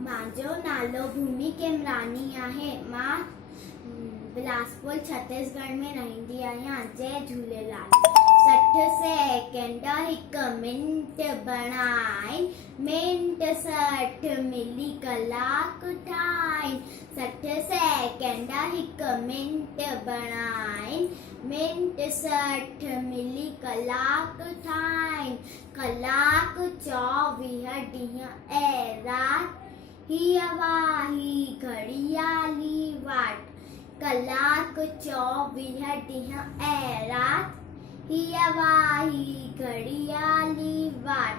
मांजो नालो भूमि केमरानी आहे। मां बिलासपुर छत्तीसगढ़ में रहंदी आहियां। जय झूलेलाल। 60 सेकेंड हिकु मिंट बणाई, मिंट 60 मिली कलाक ठाई। 60 सेकेंड हिकु मिंट बणाई, मिंट 60 मिली कलाक ठाई। कलाक 24 ॾींहं ऐं रात, हीअ वाही घड़ियाली वाट। कलाक 24 ॾींहं ऐं रात, हीअ वाही घड़ियाली वाट।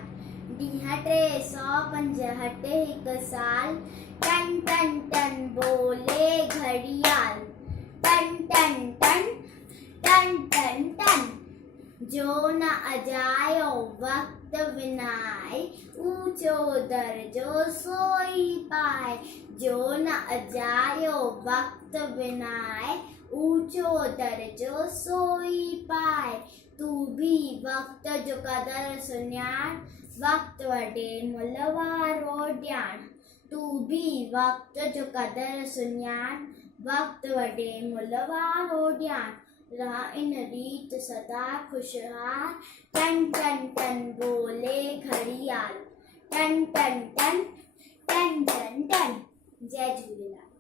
ॾींहं 365 हिकु साल, टन टन टन बोले घड़ियाल। टन टन टन टन टन टन, जो न अजायो वक्त विनाए, ऊंचो दर्जो सोई पाए। जो न अजायो वक्त विनाए, ऊंचो दर्जो सोई पाए। तू भी वक्त जो कदर सुञाण, वक्त वॾे मुल वारो ॼाण। तू भी वक्त जो कदर सुञाण, वक्त वॾे मुल वारो ॼाण। रह इन रीत सदा खुशहाल, टन टन टन बोले घड़ियाल। टन टन टन टन टन टन। जय झूलेलाल।